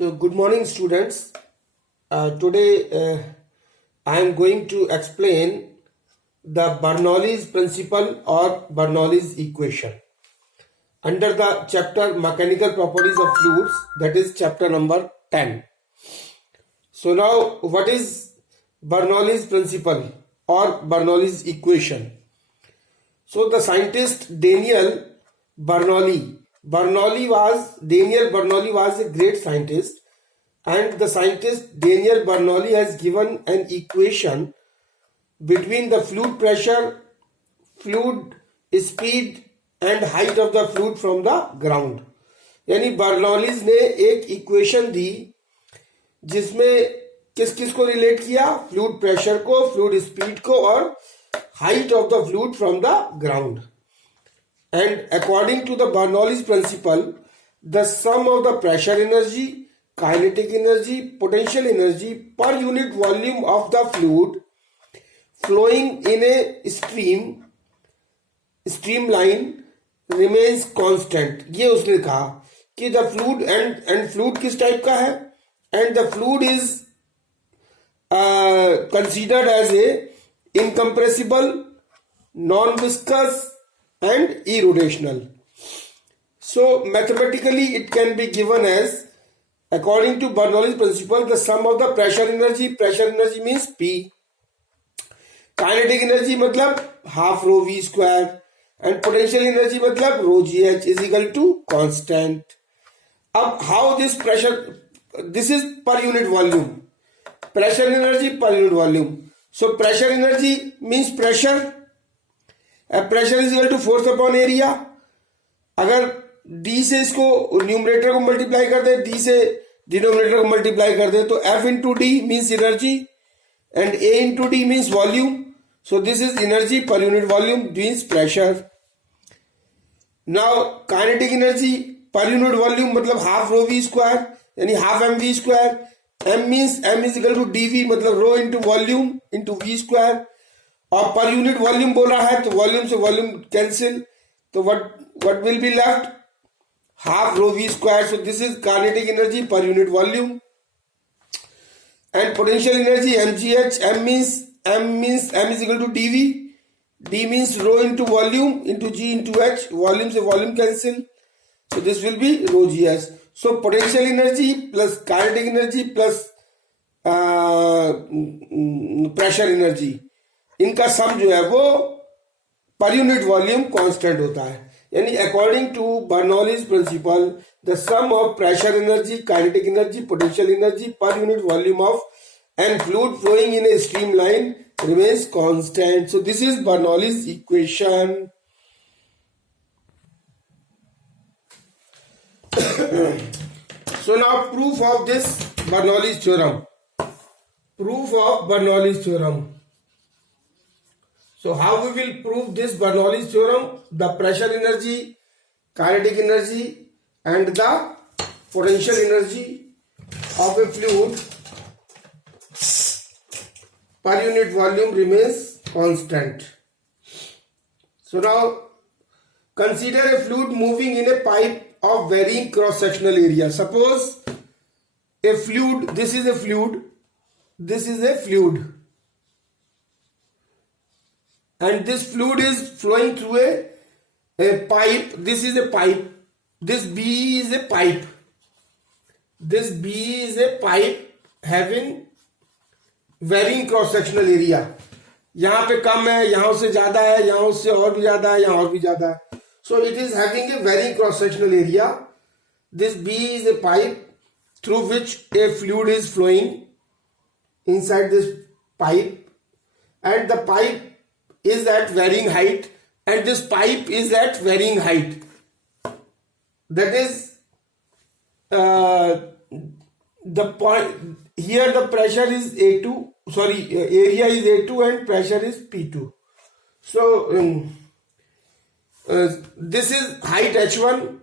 Good morning, students. Today I am going to explain the Bernoulli's principle or Bernoulli's equation under the chapter Mechanical Properties of Fluids, that is chapter number 10. So now, what is Bernoulli's principle or Bernoulli's equation? So the scientist Daniel Bernoulli was a great scientist, and the scientist Daniel Bernoulli has given an equation between the fluid pressure, fluid speed and height of the fluid from the ground. यानी Bernoulli's ने एक equation दी जिसमें किस किस को relate किया, fluid pressure को, fluid speed को और height of the fluid from the ground. And according to the Bernoulli's principle, the sum of the pressure energy, kinetic energy, potential energy per unit volume of the fluid flowing in a streamline remains constant. ये उसने कहा कि the fluid and fluid किस type का है, and the fluid is considered as a incompressible, non-viscous and irrotational. So mathematically it can be given as, according to Bernoulli's principle, the sum of the pressure energy means P, kinetic energy मतलब half rho V square, and potential energy मतलब rho GH is equal to constant. अब how this pressure, this is per unit volume, pressure energy per unit volume. So pressure energy means pressure. Pressure is equal to force upon area. अगर D से इसको numerator को multiply कर दे, D से denominator को multiply कर दे, तो F into D means energy and A into D means volume. So this is energy per unit volume means pressure. Now kinetic energy per unit volume मतलब half rho V square यानी half mv square. M means M is equal to dV मतलब rho into volume into V square. और पर unit volume बोला है तो volume से volume cancel, तो what will be left, half rho v square. So this is kinetic energy per unit volume. And potential energy mgh. M is equal to dv. D means rho into volume into g into h. Volume से volume cancel, so this will be rho gs. So potential energy plus kinetic energy plus pressure energy, इनका सम जो है वो पर unit volume constant होता है. यानी according to Bernoulli's principle, the sum of pressure energy, kinetic energy, potential energy per unit volume of and fluid flowing in a streamline remains constant. So this is Bernoulli's equation. So now proof of this Bernoulli's theorem. Proof of Bernoulli's theorem. So how we will prove this Bernoulli's theorem? The pressure energy, kinetic energy and the potential energy of a fluid per unit volume remains constant. So now consider a fluid moving in a pipe of varying cross-sectional area. Suppose a fluid, this is a fluid, and this fluid is flowing through a pipe. This is a pipe. This B is a pipe. This B is a pipe having varying cross-sectional area. यहाँ पे कम है, यहाँ से ज्यादा है, यहाँ से और भी ज्यादा है, यहाँ और भी ज्यादा है. So it is having a varying cross-sectional area. This B is a pipe through which a fluid is flowing inside this pipe, and the pipe is at varying height, and this pipe is at varying height. That is the point here. The pressure is A2, area is A2 and pressure is P2. So this is height H1,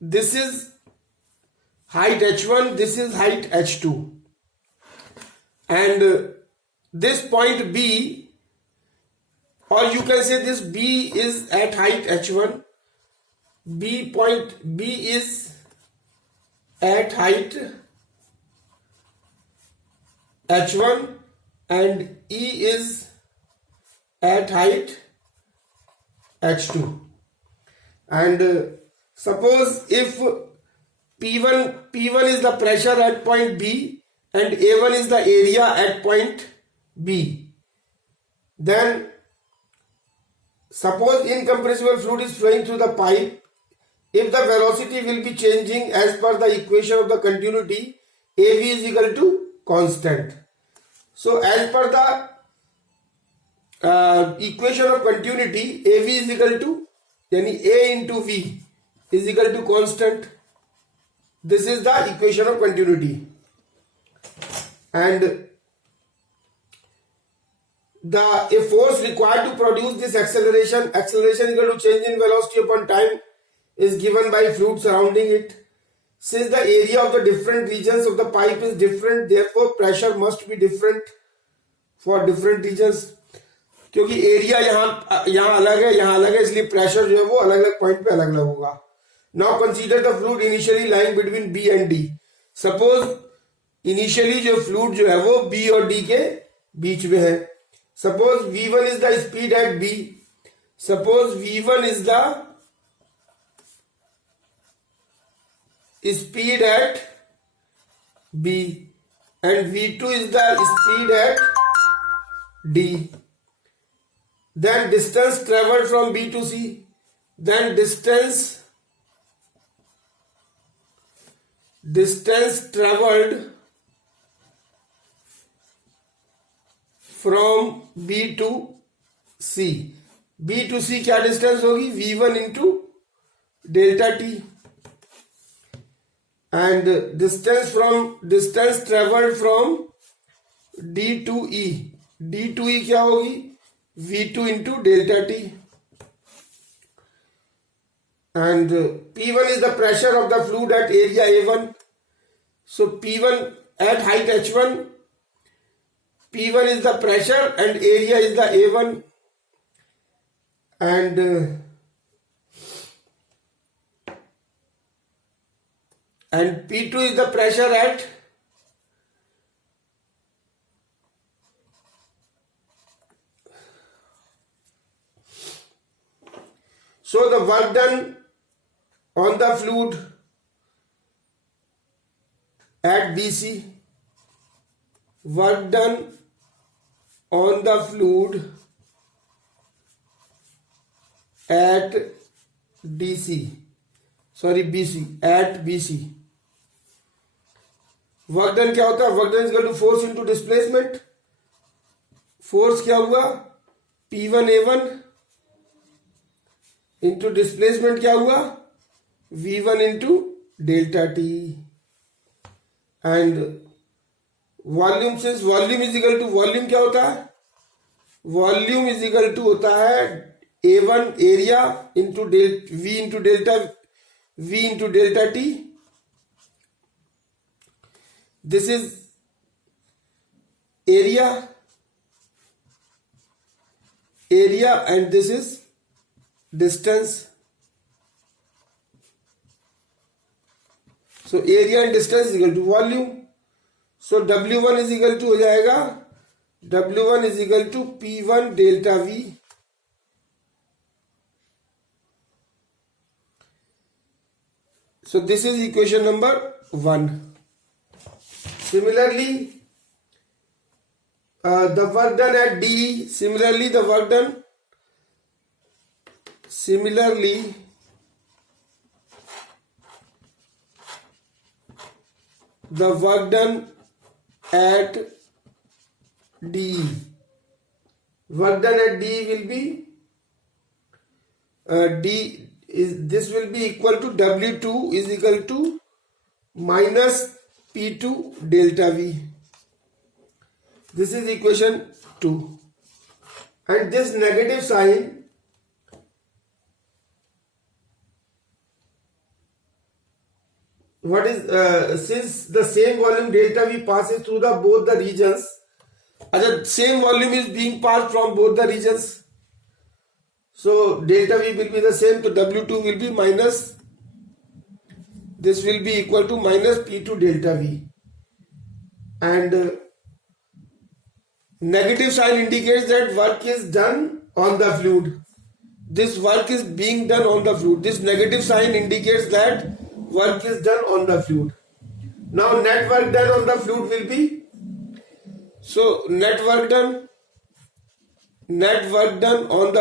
this is height H1, this is height H2, and this point B, or you can say this B is at height H1, B point B is at height h1 and E is at height h2. And suppose if P1 is the pressure at point B and A1 is the area at point B, then suppose incompressible fluid is flowing through the pipe. If the velocity will be changing as per the equation of the continuity, AV is equal to constant. So as per the equation of continuity, AV is equal to, yani A into V is equal to constant. This is the equation of continuity. And a force required to produce this acceleration equal to change in velocity upon time, is given by fluid surrounding it. Since the area of the different regions of the pipe is different, therefore pressure must be different for different regions. क्योंकि area यहाँ अलग है, यहाँ अलग है, इसलिए pressure जो है वो अलग अलग पॉइंट पे अलग अलग होगा. Now consider the fluid initially lying between B and D. Suppose initially जो फ्लूइड जो है वो बी और डी के बीच में है. Suppose V1 is the speed at B. Suppose V1 is the speed at B and V2 is the speed at D. Then distance traveled from B to C. Then distance traveled from B to C. B to C क्या distance होगी? V1 into delta T. And distance traveled from D to E. D to E क्या होगी? V2 into delta T. And P1 is the pressure of the fluid at area A1. So P1 at height H1, P1 is the pressure and area is the A1. And P2 is the pressure at so the work done on the fluid at BC, work done on the fluid at BC at BC. Work done क्या होता है? Work done is equal to force into displacement. Force क्या हुआ? P1A1 into displacement क्या हुआ? V1 into delta T. And volume, since volume is equal to, volume क्या होता है? वॉल्यूम इज इक्वल टू होता है A1 area into V into delta T. This is area and this is distance. So area and distance is equal to volume. So W1 is equal to हो जाएगा, W1 is equal to P1 delta V. So this is equation number 1. Similarly, the work done at DE, similarly the work done at DE, work done at DE will be this will be equal to W2 is equal to minus P2 delta V. This is equation 2. And this negative sign what is since the same volume delta V passes through both the regions, same volume is being passed from both the regions, so delta V will be the same, so W2 will be minus this will be equal to minus P2 delta V, and negative sign indicates that work is done on the fluid. This work is being done on the fluid. This negative sign indicates that work is done on the fluid. Now net work done on the fluid will be, so net work done on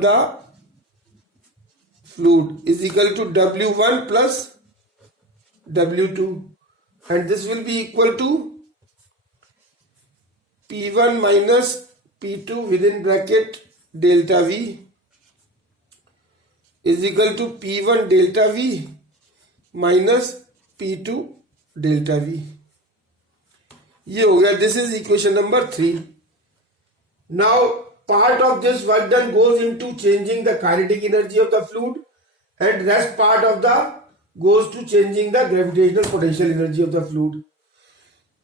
the fluid is equal to W1 plus W2, and this will be equal to P1 minus P2 within bracket delta V is equal to P1 delta V minus P2 delta V. ये हो गया. This is equation number 3. Now part of this work done goes into changing the kinetic energy of the fluid, and rest part of the goes to changing the gravitational potential energy of the fluid.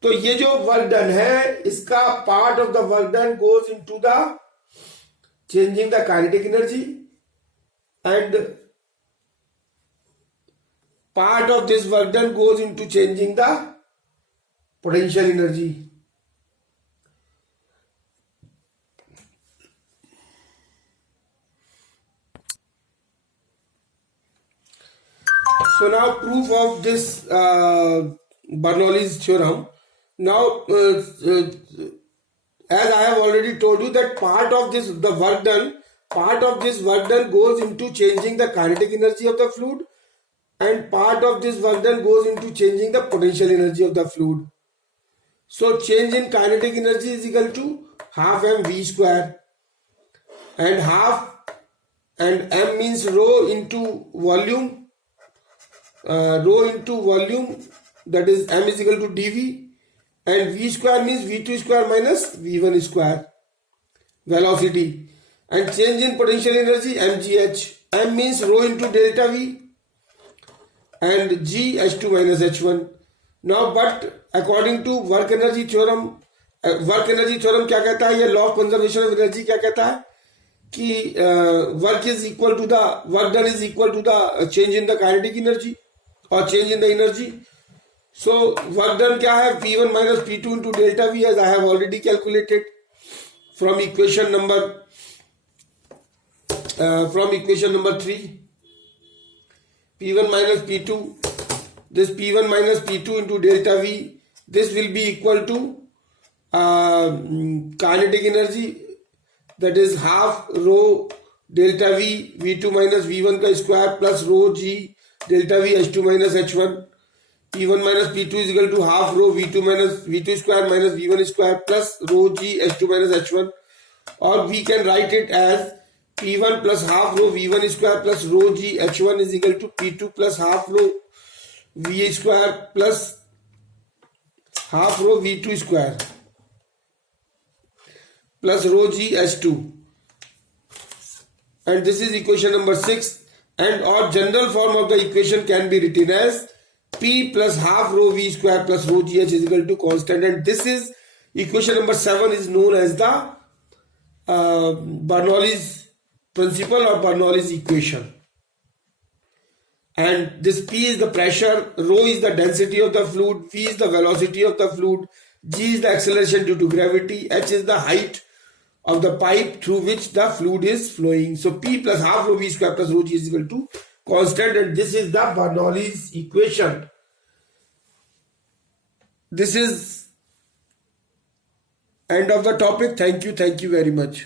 तो ये जो work done है, इसका part of the work done goes into the changing the kinetic energy, and part of this work done goes into changing the potential energy. So now proof of this Bernoulli's theorem. Now, as I have already told you that part of this work done goes into changing the kinetic energy of the fluid, and part of this work done goes into changing the potential energy of the fluid. So change in kinetic energy is equal to half mv square, and m means rho into volume, that is m is equal to dv, and v square means v2 square minus v1 square, velocity, and change in potential energy mgh. M means rho into delta v, and g h2 minus h1. Now but according to work energy theorem क्या कहता है, ये law of conservation of energy क्या कहता है कि work done is equal to the change in the kinetic energy और change in the energy. So work done क्या है, P1 minus P2 into delta V, as I have already calculated from equation number 3. P1 minus P2, this P1 minus P2 into delta V, this will be equal to kinetic energy, that is half rho delta V V2 minus V1 का square plus rho G delta V H2 minus H1. P1 minus P2 is equal to half rho V2 minus V2 square minus V1 square plus rho G H2 minus H1, or we can write it as P1 plus half rho V1 square plus rho G H1 is equal to P2 plus half rho V square plus half rho V2 square plus rho G H2, and this is equation number 6. And or general form of the equation can be written as P plus half rho V square plus rho GH is equal to constant, and this is equation number 7 is known as the Bernoulli's principle or Bernoulli's equation. And this P is the pressure, rho is the density of the fluid, V is the velocity of the fluid, G is the acceleration due to gravity, H is the height of the pipe through which the fluid is flowing. So P plus half rho V square plus rho G is equal to constant, and this is the Bernoulli's equation. This is end of the topic. Thank you very much.